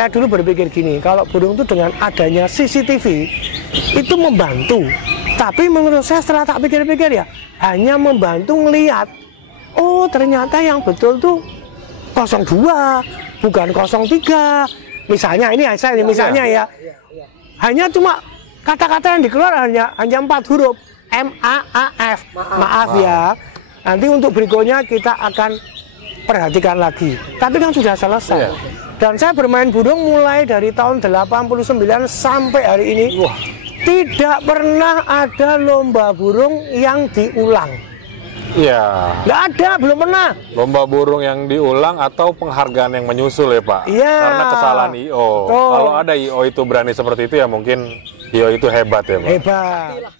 saya dulu berpikir gini, kalau burung itu dengan adanya CCTV itu membantu. Tapi menurut saya setelah tak pikir-pikir ya, hanya membantu ngelihat. Oh ternyata yang betul tuh 02, bukan 03. Misalnya ini saya ini misalnya ya. Hanya cuma kata-kata yang dikeluar hanya 4 huruf. MAAF. Maaf ya. Nanti untuk berikutnya kita akan perhatikan lagi. Tapi kan sudah selesai. Dan saya bermain burung mulai dari tahun 89 sampai hari ini. Wah. Tidak pernah ada lomba burung yang diulang. Iya. Nggak ada, belum pernah. Lomba burung yang diulang atau penghargaan yang menyusul ya Pak? Iya. Karena kesalahan IO. Betul. Kalau ada IO itu berani seperti itu ya mungkin IO itu hebat ya Pak? Hebat.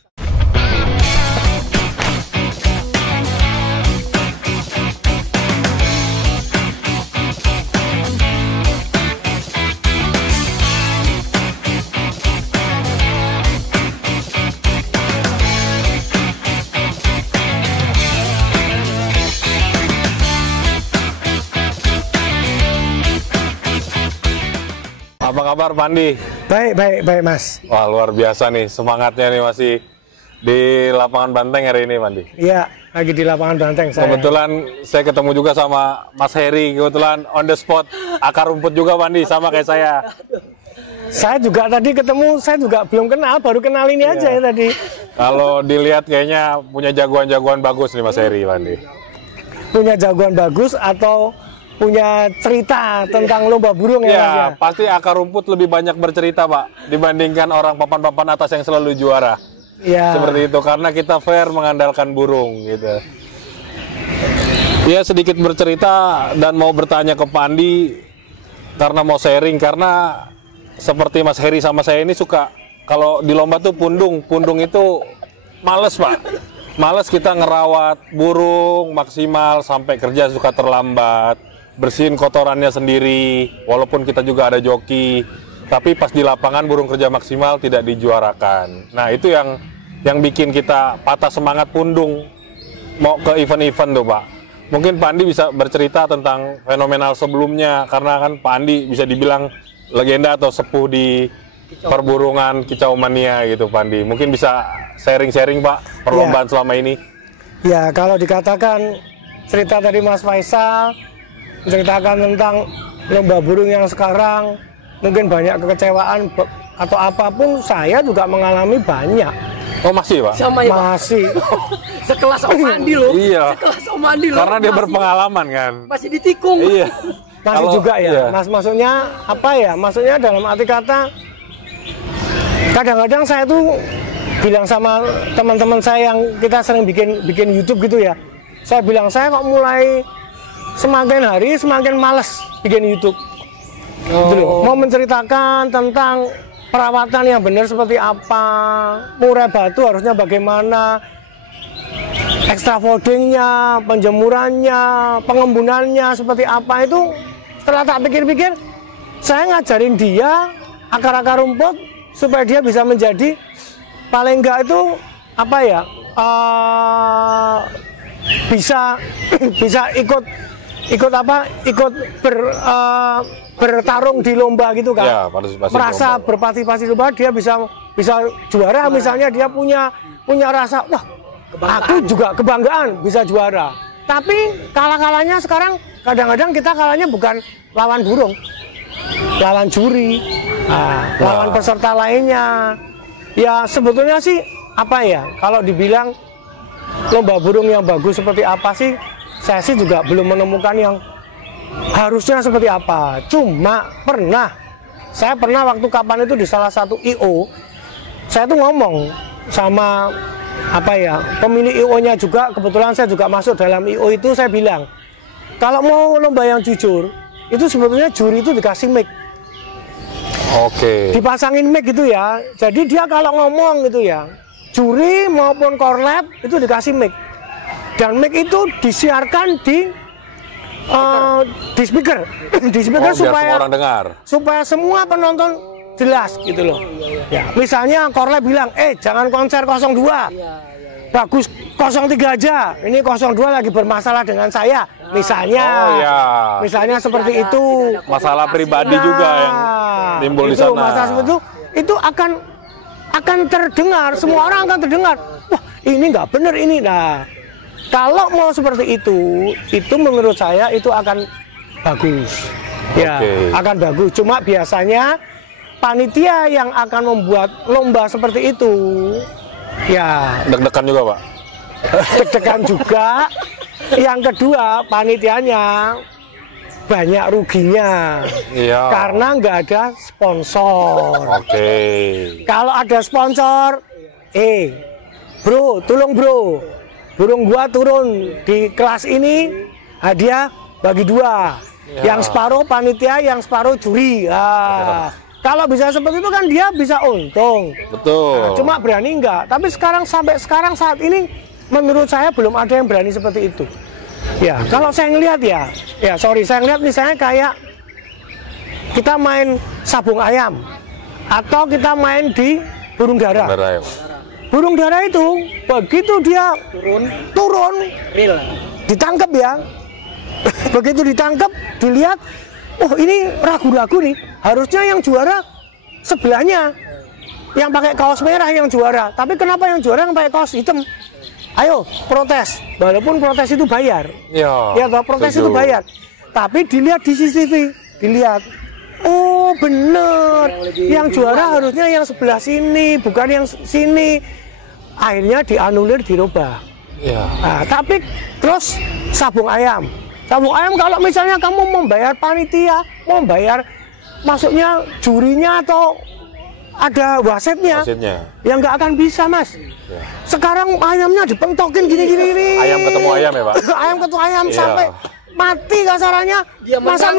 Apa kabar Pandi? Baik Mas. Wah luar biasa nih semangatnya nih masih di lapangan Banteng hari ini Pandi. Iya, lagi di lapangan Banteng saya. Kebetulan saya ketemu juga sama Mas Heri, kebetulan on the spot akar rumput juga Pandi, sama kayak saya. Saya juga tadi ketemu, saya juga belum kenal, baru kenal ini aja ya tadi. Kalau dilihat kayaknya punya jagoan-jagoan bagus nih Mas Heri Pandi. Punya jagoan bagus atau punya cerita tentang lomba burung ya Mas ya? Pasti akar rumput lebih banyak bercerita Pak dibandingkan orang papan-papan atas yang selalu juara. Ya. Seperti itu, karena kita fair mengandalkan burung gitu. Ya sedikit bercerita dan mau bertanya ke Pandi karena mau sharing, karena seperti Mas Heri sama saya ini suka kalau di lomba tuh pundung itu males Pak. Males kita ngerawat burung maksimal sampai kerja suka terlambat. Bersihin kotorannya sendiri, walaupun kita juga ada joki, tapi pas di lapangan burung kerja maksimal tidak dijuarakan. Nah itu yang bikin kita patah semangat pundung mau ke event-event tuh Pak. Mungkin Pak Andi bisa bercerita tentang fenomenal sebelumnya, karena kan Pak Andi bisa dibilang legenda atau sepuh di perburungan kicau mania gitu Pak Andi. Mungkin bisa sharing-sharing Pak perlombaan selama ini. Ya kalau dikatakan cerita tadi Mas Faisal menceritakan tentang lomba burung yang sekarang mungkin banyak kekecewaan atau apapun, saya juga mengalami banyak. Oh masih Pak? Sama ya, masih. Sekelas Om Andi loh. Iya. Sekelas Om Andi loh. Karena dia berpengalaman kan. Masih ditikung. Iya. Masih juga ya. Mas maksudnya apa ya? Maksudnya dalam arti kata kadang-kadang saya tuh bilang sama teman-teman saya yang kita sering bikin YouTube gitu ya. Saya bilang saya kok mulai semakin hari semakin males bikin YouTube. Gitu loh. Mau menceritakan tentang perawatan yang benar seperti apa, murai batu harusnya bagaimana, extra foldingnya, penjemurannya, pengembunannya seperti apa, itu setelah tak pikir-pikir, saya ngajarin dia akar-akar rumput supaya dia bisa menjadi paling enggak itu apa ya, bisa ikut bertarung di lomba gitu kan. Ya, merasa berpartisipasi di lomba, dia bisa juara. Misalnya dia punya rasa, wah aku juga kebanggaan bisa juara. Tapi kalah-kalahnya sekarang kadang-kadang kita kalahnya bukan lawan burung, lawan juri, lawan peserta lainnya. Ya sebetulnya sih apa ya, kalau dibilang lomba burung yang bagus seperti apa sih, saya sih juga belum menemukan yang harusnya seperti apa. Cuma saya pernah waktu kapan itu di salah satu IO, saya tuh ngomong sama apa ya, pemilik IO-nya juga, kebetulan saya juga masuk dalam IO itu, saya bilang kalau mau lomba yang jujur itu sebetulnya juri itu dikasih mic. Oke. Dipasangin mic gitu ya. Jadi dia kalau ngomong gitu ya, juri maupun korlap itu dikasih mic. Dan mic itu disiarkan di speaker, di speaker supaya semua orang dengar, supaya semua penonton jelas gitu loh. Ya, misalnya korlap bilang, jangan konser 02. bagus 03 aja, ini 02 lagi bermasalah dengan saya, misalnya. Oh ya. Misalnya seperti itu. Masalah pribadi Nah, juga yang timbul di itu, sana. Masalah seperti itu akan terdengar, semua orang akan terdengar. Wah, ini nggak benar ini. Nah, kalau mau seperti itu menurut saya itu akan bagus. Ya, Oke. akan bagus. Cuma biasanya panitia yang akan membuat lomba seperti itu, ya Deg-degan juga, Pak. deg-degan juga. Yang kedua, panitianya banyak ruginya. Iya. Karena nggak ada sponsor. Oke. Kalau ada sponsor, bro, tolong bro, burung gua turun di kelas ini, hadiah bagi 2. Ya. Yang separuh panitia, yang separuh juri. Kalau bisa seperti itu kan dia bisa untung. Betul. Nah, cuma berani enggak. Tapi sampai sekarang saat ini, menurut saya belum ada yang berani seperti itu. Ya, kalau saya ngelihat saya ngelihat misalnya kayak kita main sabung ayam atau kita main di burung dara. Benar, ya. Burung dara itu begitu dia turun Real. ditangkap ya. Begitu ditangkap, dilihat, oh ini ragu-ragu nih. Harusnya yang juara sebelahnya, yang pakai kaos merah yang juara. Tapi kenapa yang juara yang pakai kaos hitam? Ayo protes, walaupun protes itu bayar. Iya. Ya, protes setuju. itu bayar. Tapi dilihat di CCTV, dilihat. Oh bener, yang juara harusnya yang sebelah sini, bukan yang sini. Akhirnya dianulir, dirubah. Iya. Nah, tapi terus sabung ayam kalau misalnya kamu membayar panitia, membayar masuknya jurinya atau ada wasitnya, ya nggak akan bisa mas. Ya. Sekarang ayamnya dipentokin gini. Ayam ketemu ayam ya Pak? Ayam ketemu ayam Iya. sampai mati kasarannya. Dia Masa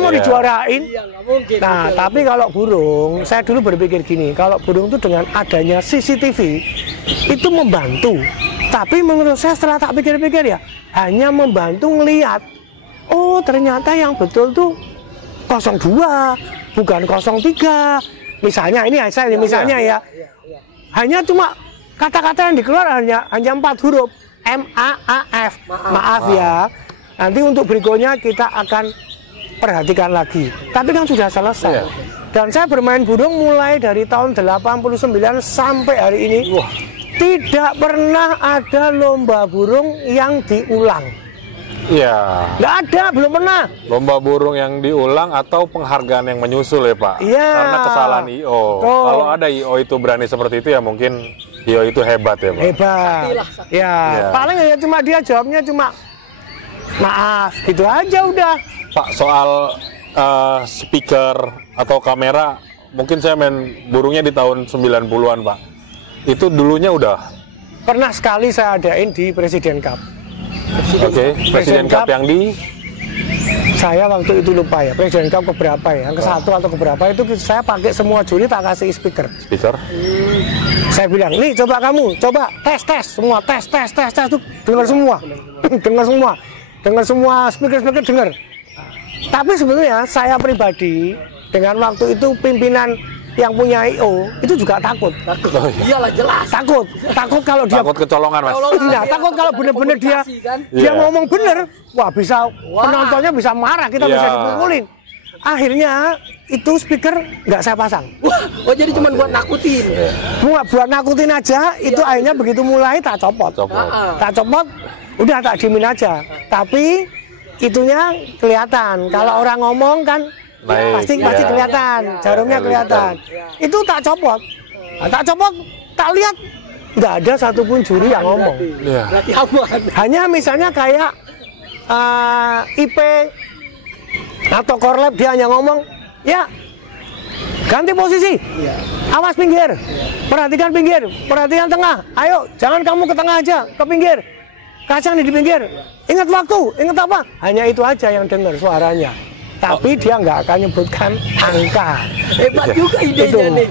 mau Iya. dijuarain? Iya, nggak mungkin. Nah, tapi kalau burung, saya dulu berpikir gini, kalau burung itu dengan adanya CCTV itu membantu. Tapi menurut saya setelah tak pikir-pikir ya, hanya membantu ngelihat. Oh, ternyata yang betul tuh 02, bukan 03. Misalnya ini saya misalnya ya. Hanya cuma kata-kata yang dikeluar hanya 4 huruf. MAAF. Maaf ya. Nanti untuk berikutnya kita akan perhatikan lagi. Tapi kan sudah selesai. Iya. Dan saya bermain burung mulai dari tahun 89 sampai hari ini. Wah. Tidak pernah ada lomba burung yang diulang. Iya. Nggak ada, belum pernah. Lomba burung yang diulang atau penghargaan yang menyusul ya Pak? Iya. Karena kesalahan IO. Betul. Kalau ada IO itu berani seperti itu ya mungkin IO itu hebat ya Pak? Hebat. Ya, Iya. paling ya cuma dia jawabnya cuma maaf, gitu aja udah. Pak, soal speaker atau kamera, mungkin saya main burungnya di tahun 90-an Pak. Itu dulunya udah? Pernah sekali saya adain di Presiden Cup. Oke, Presiden Cup yang di? Saya waktu itu lupa ya, Presiden Cup keberapa ya, yang ke-1 atau keberapa itu saya pakai semua juri tak kasih speaker. Speaker? Saya bilang, nih coba kamu, coba tes, semua tes tuh dengar semua, dengar semua speaker dengar. Tapi sebenarnya saya pribadi dengan waktu itu pimpinan yang punya IO itu juga takut. Oh, iya. Iyalah jelas. Takut kalau dia Takut kecolongan Mas? Nah, takut kalau bener-bener dia Iya. ngomong bener, wah bisa penontonnya bisa marah, kita Iya. bisa dipukulin. Akhirnya itu speaker nggak saya pasang. Oh jadi cuma buat nakutin. Buat nakutin aja, itu akhirnya begitu mulai tak copot. Tak copot, udah tak diemin aja. Tapi itunya kelihatan. Kalau orang ngomong kan Naik, pasti iya. kelihatan, jarumnya kelihatan. Itu tak copot. Nah, tak copot, tak lihat nggak ada satupun juri yang ngomong. Iya. Berarti aman. Hanya misalnya kayak IP atau korlap dia hanya ngomong, ya ganti posisi, awas pinggir, perhatikan pinggir, perhatikan tengah, ayo jangan kamu ke tengah aja, ke pinggir, kacang di pinggir, ingat waktu, ingat apa, hanya itu aja yang dengar suaranya. Tapi dia nggak akan nyebutkan angka. Hebat juga idenya nih.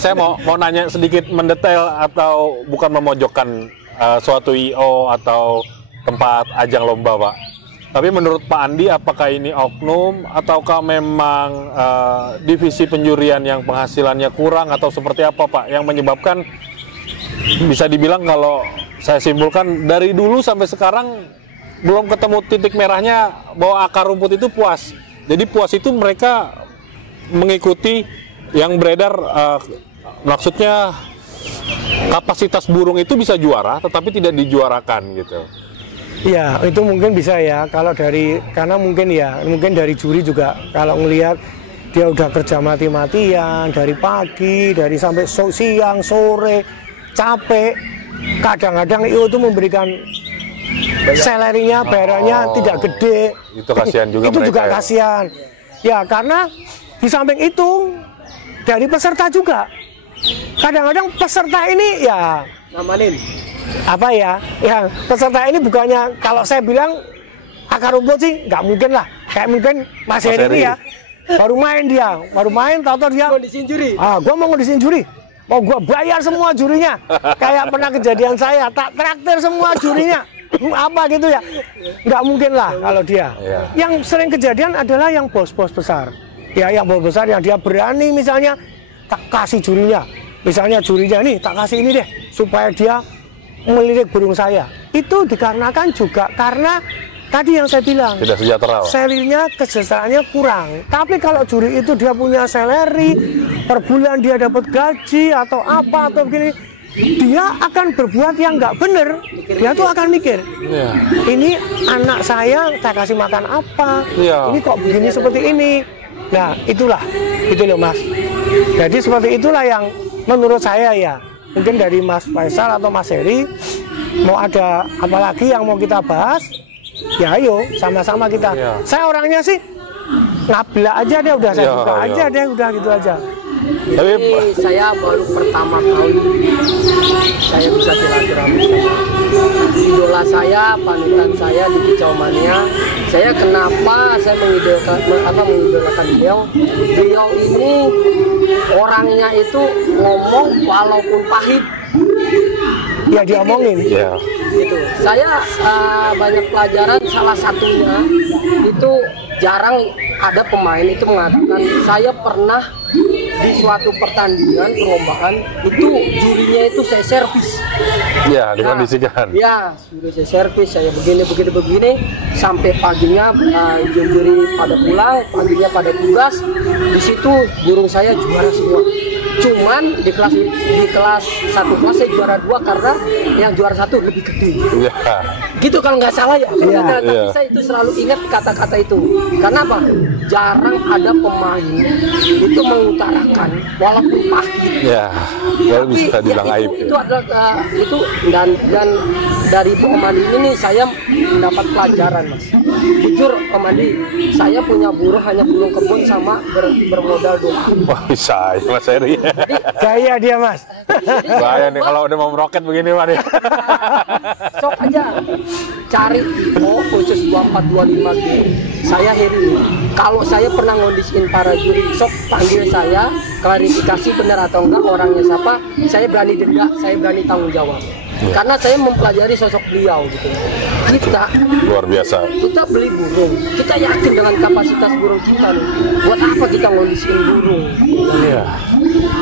Saya mau nanya sedikit mendetail atau bukan memojokkan suatu IO atau tempat ajang lomba Pak. Tapi menurut Pak Andi, apakah ini oknum ataukah memang divisi penjurian yang penghasilannya kurang atau seperti apa Pak yang menyebabkan bisa dibilang kalau saya simpulkan dari dulu sampai sekarang belum ketemu titik merahnya bahwa akar rumput itu puas. Jadi puas itu mereka mengikuti yang beredar, maksudnya kapasitas burung itu bisa juara tetapi tidak dijuarakan gitu. Ya, itu mungkin bisa ya, kalau karena mungkin dari juri juga kalau ngelihat dia udah kerja mati-matian dari pagi, dari sampai siang, sore, capek, kadang-kadang itu memberikan salary-nya, bayarannya tidak gede. Itu kasihan juga itu mereka. juga kasihan. Ya, karena di samping itu dari peserta juga. Kadang-kadang peserta ini ya ngamanin. Apa ya? Ya, peserta ini bukannya kalau saya bilang akar rumput sih nggak mungkin lah. Kayak mungkin Mas Heri ini ya. Baru main tahu dia Ngondisiin juri. gua mau ngondisiin juri. Mau gua bayar semua jurinya. Kayak pernah kejadian saya, tak traktir semua jurinya. Apa gitu ya? Nggak mungkin lah kalau dia. Iya. Yang sering kejadian adalah yang bos-bos besar. Ya, yang bos besar yang dia berani misalnya tak kasih jurinya. Misalnya jurinya nih tak kasih ini deh supaya dia melirik burung saya. Itu dikarenakan juga karena tadi yang saya bilang Tidak sejahtera. salary-nya, kesejahteraannya kurang. Tapi kalau juri itu dia punya salary, per bulan dia dapat gaji atau apa atau begini, dia akan berbuat yang nggak bener. Dia tuh akan mikir, Iya. ini anak saya kasih makan apa? Iya. Ini kok begini seperti ini? Nah, itulah, itu loh Mas. Jadi seperti itulah yang menurut saya ya, mungkin dari Mas Faisal atau Mas Heri, mau ada apa lagi yang mau kita bahas? Ya ayo, sama-sama kita. Iya. Saya orangnya sih ngabla aja deh, udah saya Iya, buka iya. aja deh, udah gitu aja. Tapi Ini saya baru pertama kali saya bisa silaturahmi sama idola saya, panutan saya di Kicau Mania. Saya kenapa saya mengidolakan beliau? Beliau ini orangnya itu ngomong walaupun pahit. Ya diomongin. ya, Gitu. Saya banyak pelajaran, salah satunya itu jarang ada pemain itu mengatakan saya pernah di suatu pertandingan perlombaan itu jurinya itu saya servis. ya dikondisikan. Ya, sudah saya servis, saya begini sampai paginya juri pada pulang, paginya pada tugas. Di situ burung saya juara semua. Cuman di kelas satu kelas saya juara 2 karena yang juara 1 lebih gede. Ya, Gitu kalau nggak salah ya. Kalau nggak salah, tapi Iya. saya itu selalu ingat kata-kata itu. Karena apa? Jarang ada pemain itu mengutarakan walaupun pahit. ya, baru bisa dibilang ya, aib. itu adalah itu dan dari Pak Omandi ini saya mendapat pelajaran Mas. Jujur Om Andi, saya punya burung hanya burung kebun sama bermodal doang. Wah, bisa ya Mas Heri. Gaya dia Mas. Bahaya nih kalau udah mau meroket begini Pak nih. Sok aja cari khusus 2425G. Saya Heri. Kalau saya pernah ngondisiin para juri, sok panggil saya, klarifikasi benar atau enggak orangnya siapa. Saya berani denda, saya berani tanggung jawab. Karena saya mempelajari sosok beliau gitu. Kita Luar biasa. kita beli burung, kita yakin dengan kapasitas burung kita nih. Buat apa kita ngondisiin burung? Iya.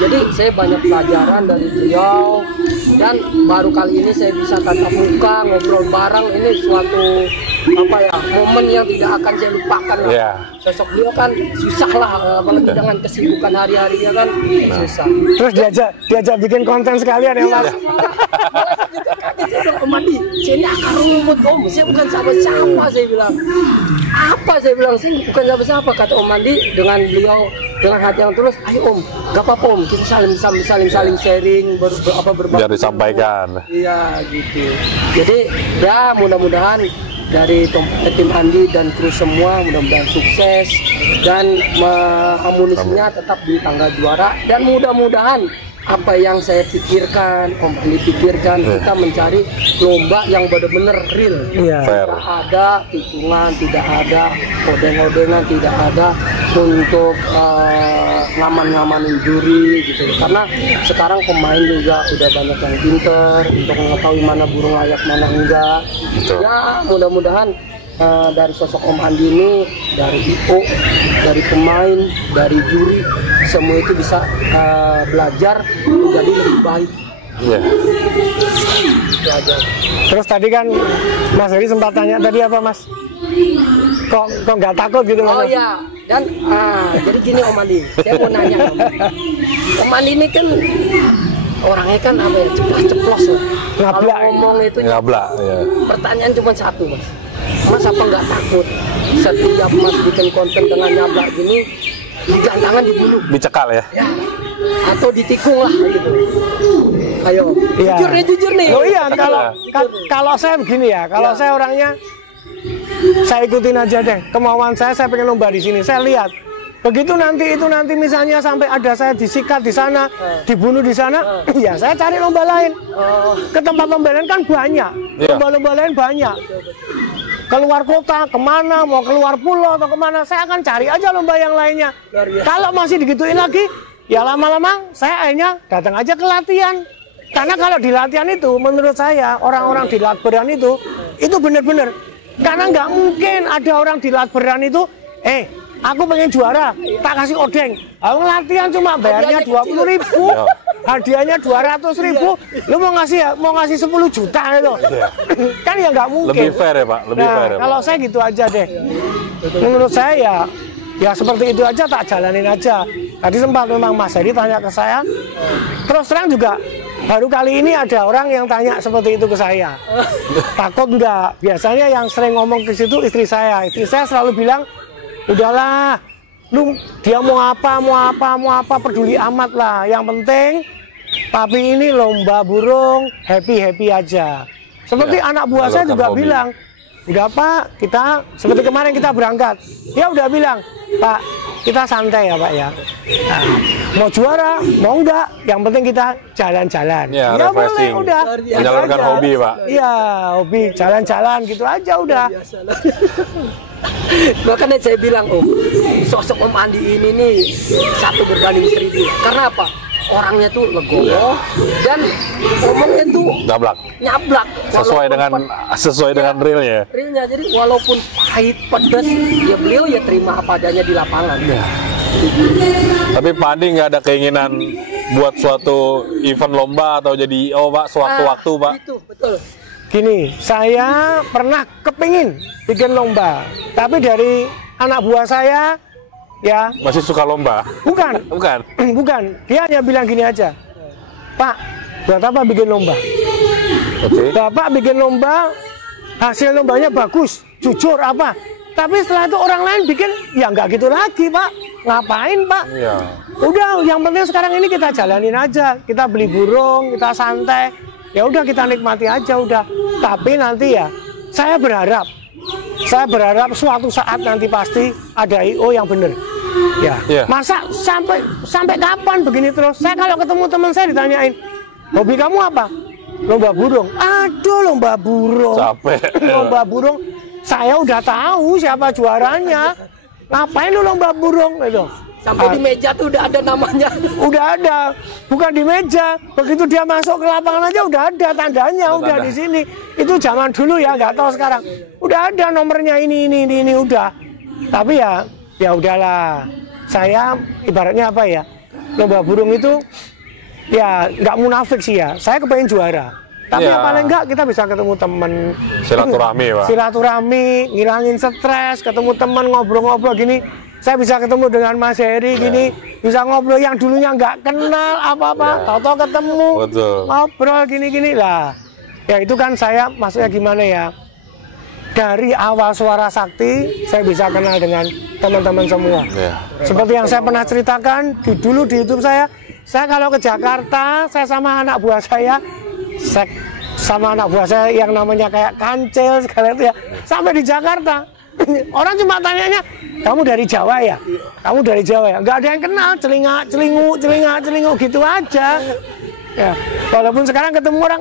Jadi saya banyak pelajaran dari beliau dan baru kali ini saya bisa tatap muka ngobrol bareng, ini suatu momen yang tidak akan saya lupakan lah. Iya. Sosok beliau kan susah lah, apalagi dengan kesibukan hari-harinya kan susah. Terus diajak bikin konten sekalian ya Mas. Juga kaget saya bilang, Om Andi, saya ini akar rumput Om, saya bukan siapa-siapa, saya bilang. Apa saya bilang, saya bukan siapa-siapa, kata Om Andi dengan beliau dengan hati yang tulus, ayo Om, gak apa-apa Om, kita saling sharing, berbagi. Biar disampaikan. Iya gitu. Jadi ya mudah-mudahan dari tim Andi dan kru semua mudah-mudahan sukses dan amunisinya tetap di tangga juara dan mudah-mudahan apa yang saya pikirkan, Om Andi pikirkan, kita mencari lomba yang benar-benar real. Iya. Fair. Tidak ada tikungan, tidak ada odeng-odengan, tidak ada untuk ngaman-ngamanin juri gitu. Karena sekarang pemain juga udah banyak yang pinter untuk mengetahui mana burung layak, mana enggak. Betul. Ya mudah-mudahan dari sosok Om Andi ini, dari IO, dari pemain, dari juri, semua itu bisa belajar menjadi lebih baik Iya. Itu aja. Terus tadi kan Mas Heri sempat tanya tadi apa Mas? Kok nggak takut gitu Mas? Oh iya, dan jadi gini Om Andi, saya mau nanya Om Andi ini kan orangnya kan apa ya, ceplos-ceplos loh. Kalau Ngablak. ngomong itu Ngablak, ya. pertanyaan cuma satu Mas. Mas apa nggak takut setiap Mas bikin konten dengan nyablak gini, digantangan dibunuh? Dicekal ya. Ya, atau ditikung lah gitu. Ayo, Iya. jujur nih. Oh iya, Jujur. kalau saya begini ya, kalau saya orangnya saya ikutin aja deh kemauan saya pengen lomba di sini. Saya lihat begitu nanti misalnya sampai ada saya disikat di sana, dibunuh di sana, ya saya cari lomba lain. Ke tempat lomba lain kan banyak, Iya. lomba-lomba lain banyak. Keluar kota, kemana, mau keluar pulau atau kemana, saya akan cari aja lomba yang lainnya. Luar biasa. Kalau masih digituin lagi, ya lama-lama saya akhirnya datang aja ke latihan. Karena kalau di latihan itu, menurut saya orang-orang di Latberan itu benar-benar. Karena nggak mungkin ada orang di Latberan itu, aku pengen juara, tak kasih odeng. Aku latihan cuma bayarnya 20.000, hadiahnya 200.000. Lu mau ngasih 10 juta itu, kan ya nggak mungkin. Lebih fair ya Pak, lebih fair ya Pak. Kalau saya gitu aja deh. Menurut saya ya seperti itu aja, tak jalanin aja. Tadi sempat memang Mas Heri tanya ke saya. Terus terang juga baru kali ini ada orang yang tanya seperti itu ke saya. Takut enggak? Biasanya yang sering ngomong ke situ istri saya. Istri saya selalu bilang, udahlah, lu dia mau apa peduli amat lah. Yang penting tapi ini lomba burung, happy aja. Seperti Ya, anak buah saya menyalurkan juga hobi. bilang, udah Pak, kita seperti kemarin kita berangkat, dia udah bilang, Pak, kita santai ya Pak ya. Nah, mau juara, mau enggak, yang penting kita jalan-jalan. Ya, boleh, refreshing. udah. Menyalurkan Gitu aja. hobi, Pak. Iya, hobi, jalan-jalan gitu aja udah. Biasalah. Makanya saya bilang sosok Om Andi ini nih 1 berbanding 1000. Karena apa? Orangnya tuh legowo dan ngomongnya tuh Gablak. nyablak. Sesuai dengan realnya. Realnya, jadi walaupun pahit pedas, ya beliau ya terima apa adanya di lapangan. Tapi Pak Andi nggak ada keinginan buat suatu event lomba atau jadi Pak sewaktu-waktu Pak. Itu betul. Gini, saya pernah kepingin bikin lomba, tapi dari anak buah saya, ya Masih suka lomba? bukan, Bukan. bukan. Dia hanya bilang gini aja, Pak, buat apa bikin lomba? Oke. Bapak bikin lomba, hasil lombanya bagus, jujur apa? Tapi setelah itu orang lain bikin, ya nggak gitu lagi Pak. Ngapain Pak? Iya. Udah, yang penting sekarang ini kita jalanin aja. Kita beli burung, kita santai. Ya udah kita nikmati aja udah. Tapi nanti ya, saya berharap suatu saat nanti pasti ada IO yang bener. Ya. Iya. Masa sampai kapan begini terus? Saya kalau ketemu teman saya ditanyain, hobi kamu apa? Lomba burung. Aduh, lomba burung. Capek. Lomba burung. Saya udah tahu siapa juaranya. Ngapain lu lomba burung itu? Sampai di meja tuh udah ada namanya. Udah ada, bukan di meja. Begitu dia masuk ke lapangan aja udah ada tandanya, udah tanda. di sini. Itu zaman dulu ya, nggak tahu sekarang. Udah ada nomornya ini udah. Tapi ya udahlah. Saya ibaratnya apa ya? Lomba burung itu ya nggak munafik sih ya. Saya kepengen juara. Tapi Ya. yang paling enggak kita bisa ketemu temen. Silaturahmi Pak. Silaturahmi, ngilangin stres, ketemu teman ngobrol-ngobrol gini. Saya bisa ketemu dengan Mas Heri gini, bisa ngobrol yang dulunya nggak kenal apa-apa, tahu-tahu ketemu, Betul. ngobrol gini-gini lah. Ya itu kan saya maksudnya gimana ya? Dari awal Suara Sakti, saya bisa kenal dengan teman-teman semua. Iya. Seperti yang saya pernah ceritakan dulu di YouTube saya kalau ke Jakarta, saya sama anak buah saya yang namanya kayak Kancil segala itu ya, sampai di Jakarta. Orang cuma tanyanya, kamu dari Jawa ya? Kamu dari Jawa ya? Nggak ada yang kenal, celinga gitu aja. Ya, walaupun sekarang ketemu orang,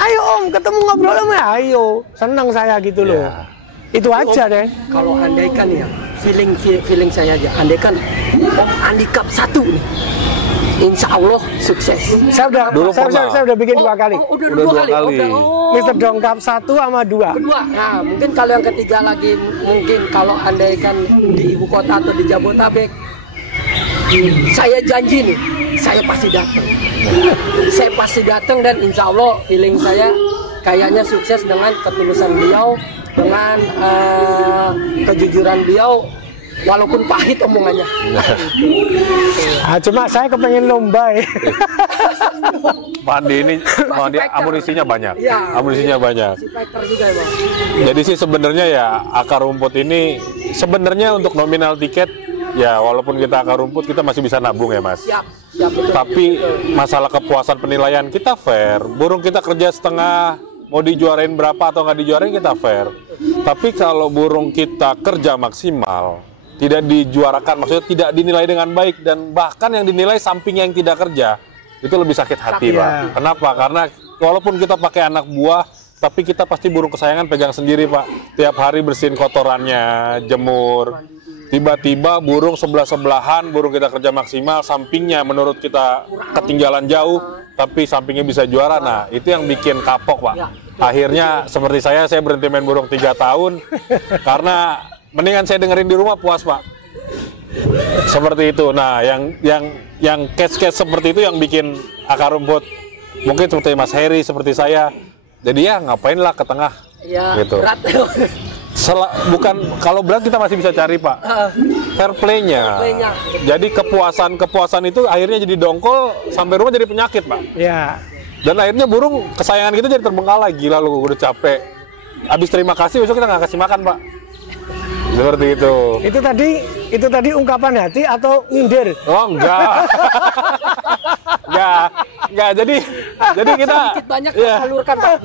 ayo ketemu ngobrol ya, ayo, senang saya gitu loh. Ya. Itu aja deh. Kalau andaikan ya, feeling saya aja, andaikan Om Andi Cup 1 nih, insya Allah sukses. Saya udah bikin 2 kali. Udah Udah 2 2 kali. kali. Mr. Dongkap 1 sama 2. Kedua, nah mungkin kalau yang ketiga lagi, mungkin kalau andaikan di ibu kota atau di Jabotabek, saya janji nih, saya pasti datang. Saya pasti datang dan insya Allah feeling saya kayaknya sukses dengan ketulusan beliau, dengan kejujuran beliau, walaupun pahit omongannya. Cuma saya kepengen lomba ya. Pandi ini amunisinya banyak. Ya, amunisinya banyak. Si fighter juga ya, Bang. Jadi sih sebenarnya ya akar rumput ini sebenarnya untuk nominal tiket ya walaupun kita akar rumput kita masih bisa nabung ya Mas. Siap, betul. Tapi masalah kepuasan penilaian kita fair. Burung kita kerja setengah, mau dijuarain berapa atau nggak dijuarain kita fair. Tapi kalau burung kita kerja maksimal, tidak dijuarakan, maksudnya tidak dinilai dengan baik dan bahkan yang dinilai sampingnya yang tidak kerja, itu lebih sakit hati Pak. Kenapa? Karena walaupun kita pakai anak buah, tapi kita pasti burung kesayangan pegang sendiri Pak. Tiap hari bersihin kotorannya, jemur. Tiba-tiba burung sebelah-sebelahan, burung kita kerja maksimal, sampingnya menurut kita ketinggalan jauh, tapi sampingnya bisa juara. Nah, itu yang bikin kapok Pak. Akhirnya seperti saya berhenti main burung 3 tahun, karena mendingan saya dengerin di rumah puas Pak. Seperti itu. Nah, yang case-case seperti itu yang bikin akar rumput mungkin seperti Mas Heri, seperti saya. Jadi ya ngapain lah ke tengah. Ya, gitu. berat. Bukan kalau berat kita masih bisa cari Pak. Fair play-nya. Jadi kepuasan itu akhirnya jadi dongkol sampai rumah jadi penyakit Pak. Ya. Dan akhirnya burung kesayangan kita jadi terbengkalai. Gila lu, udah capek. Habis terima kasih besok kita nggak kasih makan Pak. Seperti itu. Itu tadi ungkapan hati atau nyindir? Oh enggak. enggak. Jadi kita sedikit banyak salurkan Pak.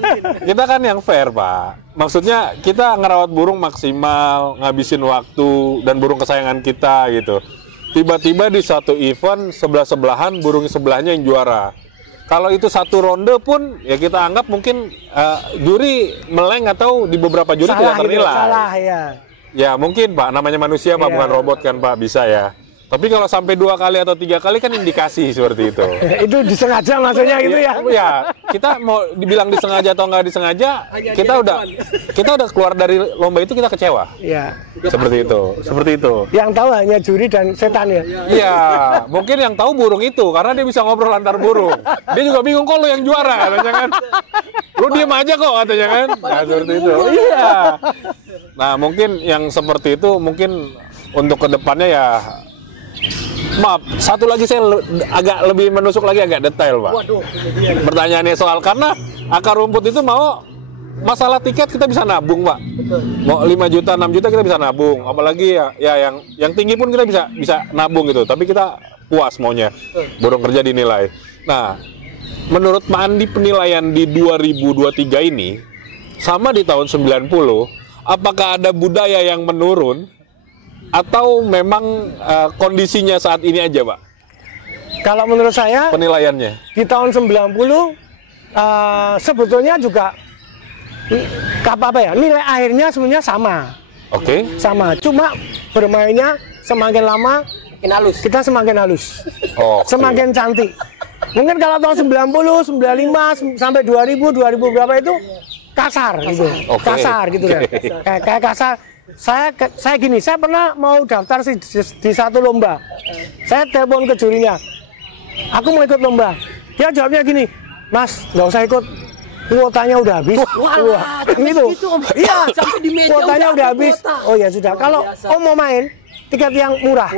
Kita kan yang fair Pak. Maksudnya kita ngerawat burung maksimal, ngabisin waktu dan burung kesayangan kita gitu. Tiba-tiba di satu event sebelah-sebelahan burung sebelahnya yang juara. Kalau itu satu ronde pun ya kita anggap mungkin juri meleng atau di beberapa juri salah, tidak ternilai. Salah ya. Ya mungkin Pak, namanya manusia Pak, bukan robot kan Pak, bisa ya. Tapi kalau sampai 2 kali atau 3 kali kan indikasi seperti itu. Itu disengaja maksudnya gitu ya? Ya, kita mau dibilang disengaja atau nggak disengaja, kita udah keluar dari lomba itu kita kecewa. Iya. Seperti itu. Yang tahu hanya juri dan setan ya? Iya, mungkin yang tahu burung itu karena dia bisa ngobrol antar burung. Dia juga bingung kok lo yang juara katanya kan. Lu diem aja kok katanya kan. Nah, seperti itu. Iya. Nah, mungkin yang seperti itu mungkin untuk kedepannya ya. Maaf, satu lagi saya agak lebih menusuk lagi agak detail Pak. Waduh, pertanyaannya soal karena akar rumput itu mau masalah tiket kita bisa nabung Pak. Betul. Mau 5 juta, 6 juta kita bisa nabung. Apalagi ya yang tinggi pun kita bisa nabung gitu. Tapi kita puas maunya. Burung kerja dinilai. Nah, menurut Pak Andi penilaian di 2023 ini sama di tahun 90, apakah ada budaya yang menurun? Atau memang kondisinya saat ini aja Pak? Kalau menurut saya penilaiannya di tahun 90 sebetulnya juga nilai akhirnya sebenarnya sama. Oke. Sama, cuma bermainnya semakin lama makin halus. Kita semakin halus. Semakin cantik. Mungkin kalau tahun 90, 95 sampai 2000 berapa itu kasar gitu. Kasar gitu kan. Kayak kasar. Saya gini, saya pernah mau daftar di satu lomba. Saya telepon ke jurinya, aku mau ikut lomba. Dia jawabnya gini, Mas, nggak usah ikut, kuotanya udah habis. Wah, gitu. Iya, kuotanya udah habis. Oh ya sudah. Kalau Om mau main, tiket yang murah.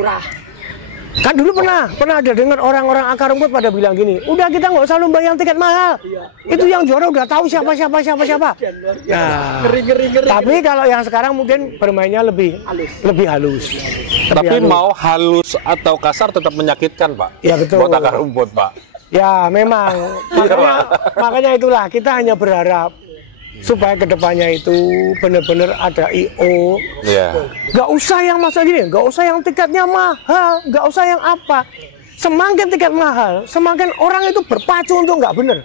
Kan dulu pernah ada dengar orang-orang akar rumput pada bilang gini, udah kita nggak usah lomba yang tiket mahal. Itu yang juara udah tahu siapa. Nah, ngeri. Tapi kalau yang sekarang mungkin bermainnya lebih halus. Tapi mau halus atau kasar tetap menyakitkan Pak. Ya betul. Buat akar rumput Pak. Ya memang. Makanya itulah kita hanya berharap supaya kedepannya itu benar-benar ada I.O. Nggak usah yang masa gini, nggak usah yang tiketnya mahal, nggak usah yang apa. Semakin tiket mahal, semakin orang itu berpacu untuk nggak bener.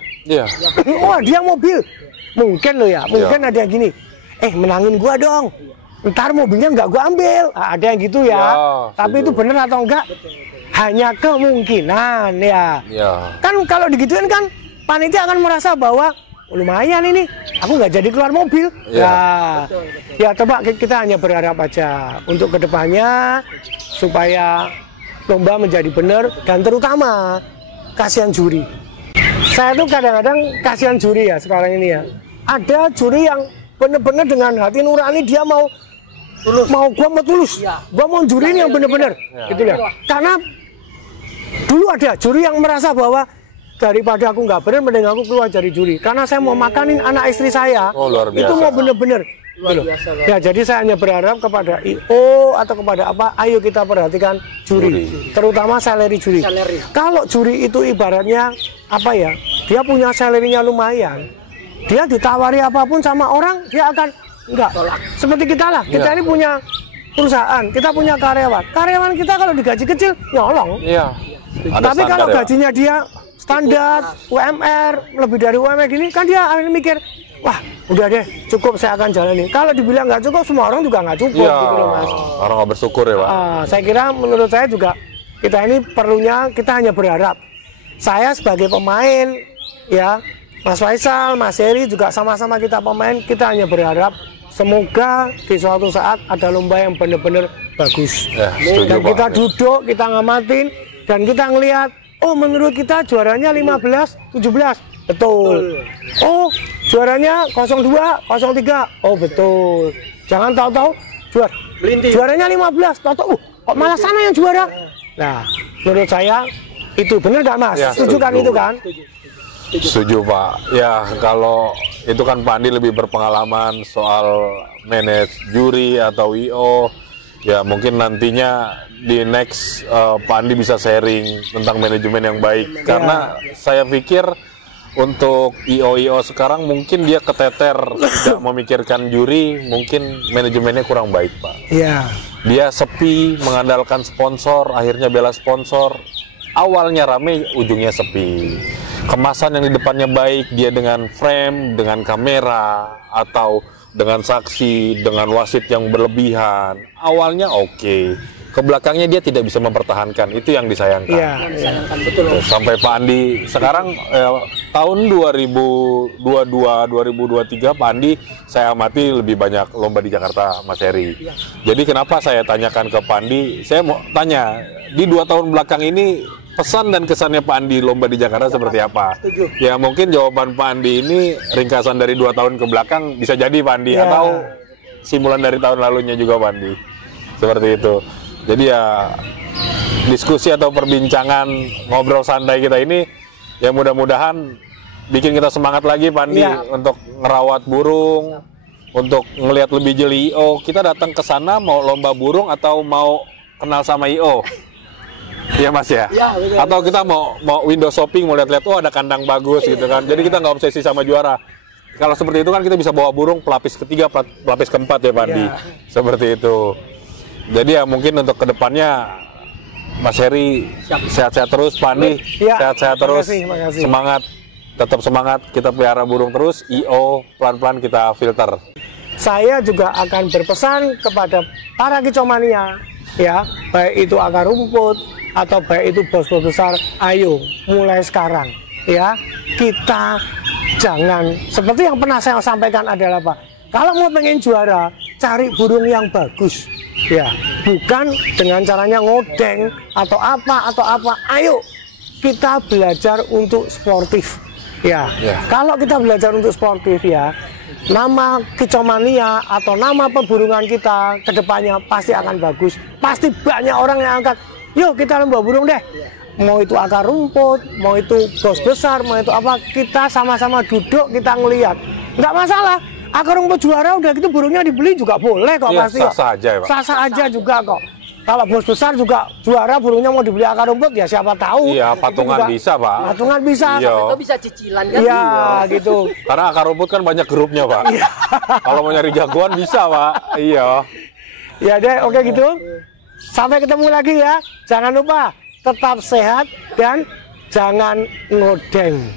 Wah dia mobil, mungkin loh ya, mungkin ada yang gini, menangin gua dong, ntar mobilnya nggak gua ambil. Ada yang gitu ya, tapi itu bener atau enggak? Hanya kemungkinan ya. Kan kalau digituin kan panitia akan merasa bahwa lumayan ini, aku nggak jadi keluar mobil. Ya coba kita hanya berharap aja untuk kedepannya supaya lomba menjadi benar dan terutama kasihan juri. Saya tuh kadang-kadang kasihan juri ya sekarang ini ya. Ada juri yang benar-benar dengan hati nurani dia mau gua mau tulus, gua mau juri ini yang benar-benar, gitu ya. Karena dulu ada juri yang merasa bahwa daripada aku nggak benar, mending aku keluar dari juri. Karena saya mau makanin anak istri saya, itu mau benar-benar. Ya, jadi saya hanya berharap kepada IO atau kepada apa, ayo kita perhatikan juri, terutama salary juri. Kalau juri itu ibaratnya apa ya, dia punya salary-nya lumayan, dia ditawari apapun sama orang, dia akan enggak. Seperti kita lah, kita ini punya perusahaan, kita punya karyawan kita kalau digaji kecil nyolong. Tapi kalau gajinya dia standar, UMR, lebih dari UMR gini, kan dia akan mikir, wah udah deh cukup saya akan jalani. Kalau dibilang nggak cukup, semua orang juga nggak cukup, gitu loh Mas. Orang nggak bersyukur ya Pak. Saya kira menurut saya juga kita ini perlunya, kita hanya berharap. Saya sebagai pemain ya, Mas Faisal, Mas Heri juga sama-sama kita pemain, kita hanya berharap semoga di suatu saat ada lomba yang benar-benar bagus. Dan kita duduk, kita ngamatin, dan kita ngelihat, oh menurut kita juaranya 15-17, betul. Oh juaranya 02-03, oh betul. Jangan tahu-tahu juaranya 15, tahu-tahu kok malah sana yang juara. Nah menurut saya itu benar nggak Mas? Setuju kan itu kan? Setuju Pak. Ya kalau itu kan Pak Andi lebih berpengalaman soal manage juri atau IO. Ya mungkin nantinya di next Pak Andi bisa sharing tentang manajemen yang baik. Karena saya pikir untuk IO sekarang mungkin dia keteter tidak memikirkan juri, mungkin manajemennya kurang baik Pak. Dia sepi, mengandalkan sponsor, akhirnya bela sponsor. Awalnya rame, ujungnya sepi. Kemasan yang di depannya baik, dia dengan frame, dengan kamera, atau dengan saksi, dengan wasit yang berlebihan. Awalnya oke. Ke belakangnya dia tidak bisa mempertahankan, itu yang disayangkan. Betul. Sampai Pak Andi sekarang tahun 2022-2023 Pak Andi saya amati lebih banyak lomba di Jakarta Mas Heri. Jadi kenapa saya tanyakan ke Pak Andi, saya mau tanya di 2 tahun belakang ini pesan dan kesannya Pak Andi lomba di Jakarta seperti apa? Ya mungkin jawaban Pak Andi ini ringkasan dari 2 tahun ke belakang bisa jadi Pak Andi, atau simulan dari tahun lalunya juga Pak Andi. Seperti itu. Jadi ya diskusi atau perbincangan ngobrol santai kita ini ya mudah-mudahan bikin kita semangat lagi Pak Andi untuk ngerawat burung, untuk ngelihat lebih jeli IO. Kita datang ke sana mau lomba burung atau mau kenal sama IO? Iya Mas ya? Atau kita mau window shopping, mau lihat-lihat, oh ada kandang bagus gitu kan. Jadi kita nggak obsesi sama juara. Kalau seperti itu kan kita bisa bawa burung pelapis ketiga, pelapis keempat ya Pak Andi. Seperti itu. Jadi ya mungkin untuk kedepannya Mas Heri sehat-sehat terus, Pak Andi sehat-sehat terus, makasih. Semangat, tetap semangat, kita pelihara burung terus, IO pelan-pelan kita filter. Saya juga akan berpesan kepada para kicomania, ya, baik itu akar rumput atau baik itu bos-bos besar, ayo mulai sekarang, ya, kita jangan seperti yang pernah saya sampaikan adalah Pak, kalau mau pengen juara, cari burung yang bagus, ya, bukan dengan caranya ngodeng atau apa. Ayo kita belajar untuk sportif, ya. Kalau kita belajar untuk sportif, ya, nama kicomania atau nama peburungan kita kedepannya pasti akan bagus. Pasti banyak orang yang akan, yuk kita lomba burung deh. Mau itu akar rumput, mau itu bos besar, mau itu apa, kita sama-sama duduk, kita ngelihat. Nggak masalah, akar rumput juara udah gitu burungnya dibeli juga boleh kok, pasti. Sah-sah aja ya Pak. Sah-sah aja juga kok. Kalau bos besar juga juara burungnya mau dibeli akar rumput, ya siapa tahu. Iya, patungan bisa Pak. Patungan bisa. Itu bisa cicilan kan? Iya, gitu. Karena akar rumput kan banyak grupnya Pak. Kalau mau nyari jagoan bisa Pak. Iya. Ya deh, oke gitu. Sampai ketemu lagi ya. Jangan lupa tetap sehat dan jangan ngodeng.